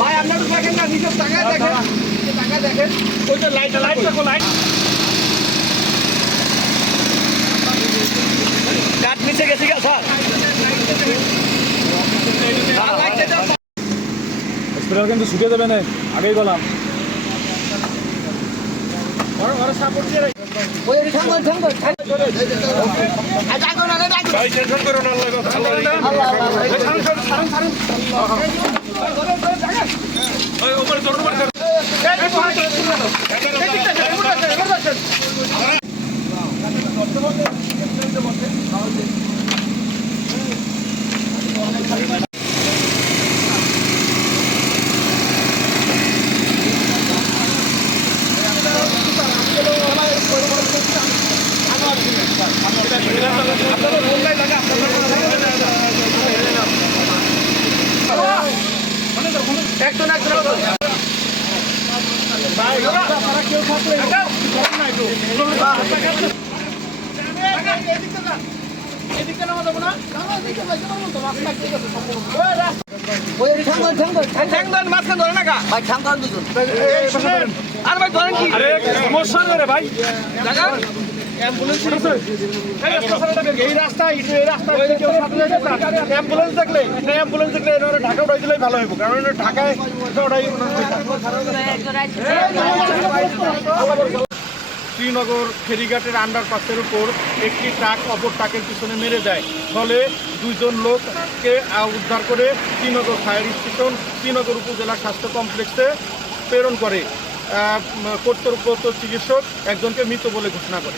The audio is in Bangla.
ভাই আপনার দেখেন না, নিজের টাকায় দেখেন, টাকা দেখেন, ওইটা লাইট দেখো, লাইট কাঠ নিচে গেছে গা স্যার। হসপিটাল কিন্তু ছুটে যাবে না, আগেই বললাম। ঢাকা উঠাই দিলেই ভালো হইব, কারণ ঢাকায় শ্রীনগর ফেরিঘাটের আন্ডারপাসের উপর একটি ট্রাক অপর ট্রাকের পিছনে মেরে দেয়। ফলে দুইজন লোককে উদ্ধার করে শ্রীনগর ফায়ার স্টেশন, শ্রীনগর উপজেলা স্বাস্থ্য কমপ্লেক্সে প্রেরণ করে। কর্তব্যরত চিকিৎসক একজনকে মৃত বলে ঘোষণা করে।